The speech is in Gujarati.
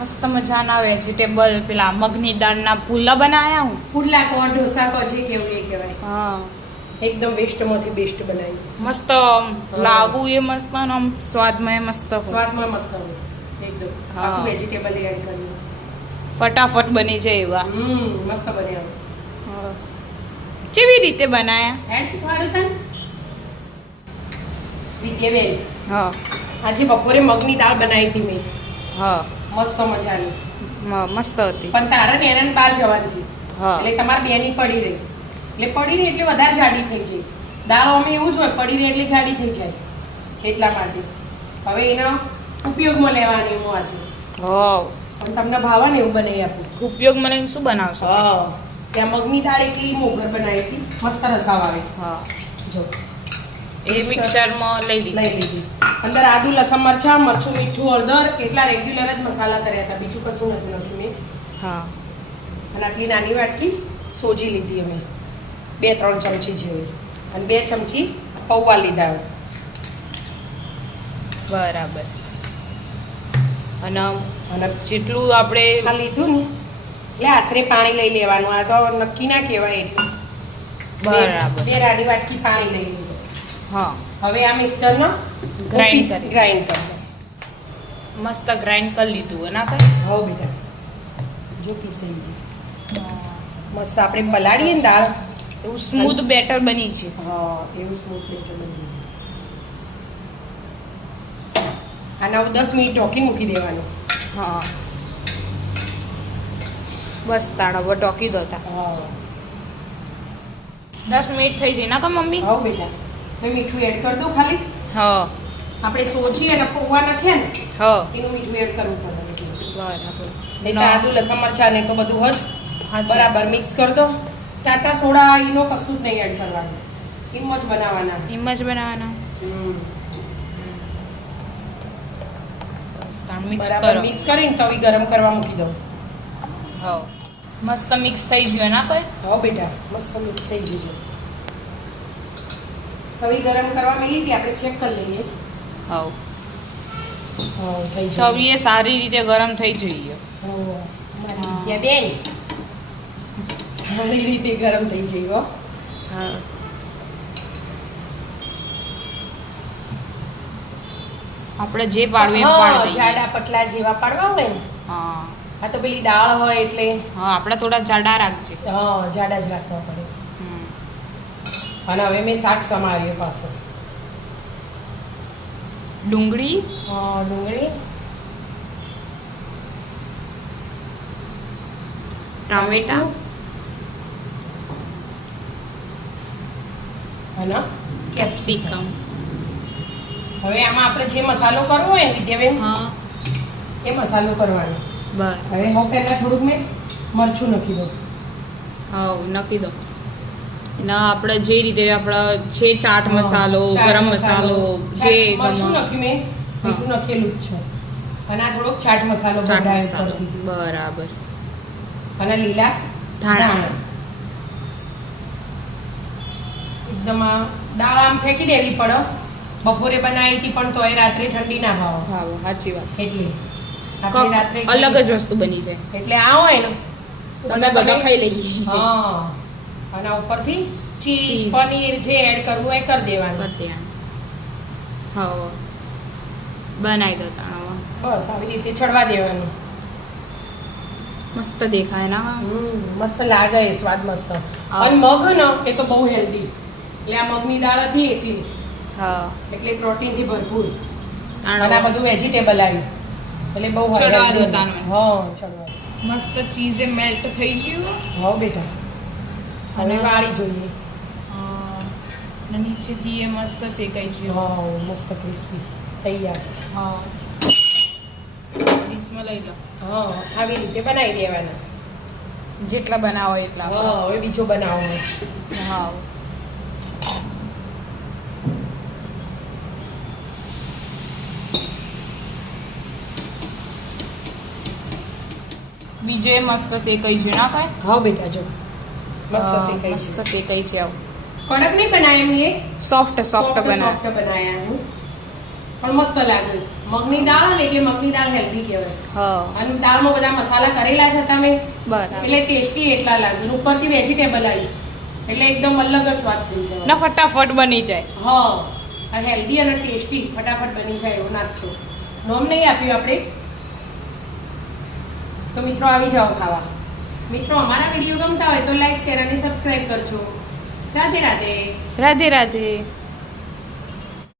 મસ્ત મજાના વેજીટેબલ પેલા મગની દાળના પુલા બનાયા હું. પુડલા કો ઢોસા કો જે કેવું એ કહેવાય. હા એકદમ વેસ્ટમાંથી બેસ્ટ બનાવી. મસ્ત લાગુ એ મસ્ત ને આમ સ્વાદમાં મસ્ત હોય. સ્વાદમાં મસ્ત હોય એકદમ. હા. પાછું વેજીટેબલ એડ કર્યું. ફટાફટ બની જાય એવા. મસ્ત બન્યા. હા. કેવી રીતે બનાયા? એડ શીખવાડું તને વિદ્યાબેન. હા આજે બપોરે મગની દાળ બનાવી હતી મેં. હા મસ્ત મજાની. મસ્ત હતી. પણ તારા ને એને બહાર જવાનું છે. હા એટલે તમારી બેની પડી રહી. એટલે પડી રહી એટલે વધારે જાડી થઈ જાય. દાળ અમે એવું જ હોય પડી રહી એટલે જાડી થઈ જાય. એટલા માટે હવે એનો ઉપયોગમાં લેવાની હું આજે. હા પણ તમને ભાવે ને એવું બનાવી આપું. ઉપયોગ મને શું બનાવશો? હા ત્યાં મગની દાળ એટલી મોગર બનાવી હતી. મસ્ત રસાવ આવે. હા જો એ મિક્સરમાં લઈ લીધી. અંદર આદુ લસણ મરચાં મરચું મીઠું હળદર એટલા રેગ્યુલર જ મસાલા કર્યા હતા. બીજું કશું નથી નાખ્યું મેં. હા અને આટલી નાની વાટકી સોજી લીધી અમે 2-3 ચમચી જેવી અને 2 ચમચી પૌવા લીધા. બરાબર. અને જેટલું આપણે આ લીધું ને એટલે આશરે પાણી લઈ લેવાનું. આ તો નક્કી ના કહેવાય એટલે બરાબર 2 રાડી વાટકી પાણી લઈ લીધું. હા હવે આ મિક્સરનો ગ્રાઇન્ડ ગ્રાઇન્ડ કરો. મસ્ત ગ્રાઇન્ડ કરી લીધું એના કઈ. હો બેટા જો પીસાઈ ગયું. મસ્ત આપણે પલાળીએ ને દાળ એવું સ્મૂથ બેટર બની છે. હા એવું સ્મૂથ બેટર બની. આના 10 મિનિટ ઢોકી મૂકી દેવાનું. હા બસ તાણ હવે ઢોકી દો તા. હા 10 મિનિટ થઈ જાય ના કા મમ્મી? હો બેટા મેં મીઠું એડ કરી દઉં ખાલી. હા આપણે સોજી અને પૌવા નાખ્યા ને હા એનું મીઠું એડ કરવું પડે. બરાબર. એટલે આદુ લસણ મરચાં ને તો બધું જ હા બરાબર મિક્સ કરી દો. ટાટા સોડા એનો કશું જ નહીં એડ કરવાનું. એમ જ બનાવવાના. એમ જ બનાવવાના. મિક્સ બરાબર કરો. મિક્સ કરીને તવી ગરમ કરવા મૂકી દો. હા મસ્ત મિક્સ થઈ ગયું ના કઈ. હો બેટા મસ્ત મિક્સ થઈ ગયું છે. તવી ગરમ કરવા મેલી હતી આપણે ચેક કરી લઈએ. હા હા થઈ જાય. તવી એ સારી રીતે ગરમ થઈ જોઈએ. ત્યાં બેન સારી રીતે ગરમ થઈ જાય હો. હા આપણે જે પાડવું એમ પાડી દઈએ. જાડા પતલા જેવા પાડવા હોય ને. હા આ તો પેલી દાળ હોય એટલે હા આપણે થોડા જાડા રાખજે. હા જાડા જ રાખવા પડે. હમ. અને હવે મેં શાક સમાર્યું પાછો. ડુંગળી ડુંગળી ટામેટા અને કેપ્સિકમ. હવે આમાં આપણે જે મસાલો કરવો હોય ને વિદ્યાબેન હા એ મસાલો કરવાનો. બસ હવે હું પહેલા થોડુંક મેં મરચું નાખી દઉં. હા નાખી દો. ના આપણે જે રીતે આપણે છે ચાટ મસાલો ગરમ મસાલો જે મરચું ગમે. નાખી મેં મીઠું નાખેલું જ છે. અને આ થોડોક ચાટ મસાલો ચાટ બનાવ્યો મસાલો પરથી. બરાબર. અને લીલા ધાણા. એકદમ આ દાળ આમ ફેંકી દેવી પડે. બપોરે બનાવી હતી પણ તોય રાત્રે ઠંડી ના ભાવ. હા સાચી વાત. એટલે આપણે રાત્રે અલગ જ વસ્તુ બની જાય. એટલે આ હોય ને તમે બધા ખાઈ લઈએ. હા અને ઉપરથી ચીઝ ચીઝ. પનીર જે એડ કરવું એ કરી દેવાનું. હા બનાવી દો તાણ. બસ આવી રીતે ચડવા દેવાનું. મસ્ત દેખાય ના. મસ્ત લાગે એ સ્વાદ મસ્ત. હા. અને મગ ને એ તો બહુ હેલ્ધી. એટલે આ મગની દાળ હતી એટલી હા એટલે પ્રોટીન થી ભરપૂર. તાણ અને આ બધું વેજીટેબલ આવ્યું એટલે બહુ ચડવા healthy. દો તાનું. હા ચડવા. મસ્ત ચીઝે મેલ્ટ થઈ ગયું. હા બેટા હવે વાળી જોઈએ. અને નીચેથી એ મસ્ત શેકાઈ ગયું. હા મસ્ત ક્રિસ્પી તૈયાર. હા ડીશમાં લઈ લો. હા આવી રીતે બનાવી દેવાના. જેટલા બનાવો એટલા. હા હવે બીજો બનાવો. હા બીજો એ મસ્ત શેકાઈ છે ના કાંઈ. હા બેટા જો મસ્ત હા, શેકાઈ મસ્ત છે. શેકાઈ છે આવું. કડક નહીં બનાવ્યા મેં એ સોફ્ટ સોફ્ટ બના. બનાયા હું પણ મસ્ત લાગે. મગની દાળ હોય ને એટલે મગની દાળ હેલ્ધી કહેવાય. હા અને દાળમાં બધા મસાલા કરેલા છે તમે, બરાબર. એટલે ટેસ્ટી એટલા લાગે. અને ઉપરથી વેજીટેબલ આવી એટલે એકદમ અલગ જ સ્વાદ થઈ જાય. ના ફટાફટ બની જાય. હા, અને હેલ્ધી અને ટેસ્ટી ફટાફટ બની જાય એવો નાસ્તો. નોમ નહીં આપ્યું આપણે. તો મિત્રો આવી જાઓ ખાવા. મિત્રો અમારા વિડીયો ગમતા હોય તો લાઈક શેર અને સબસ્ક્રાઇબ કરજો. રાધે રાધે. રાધે રાધે.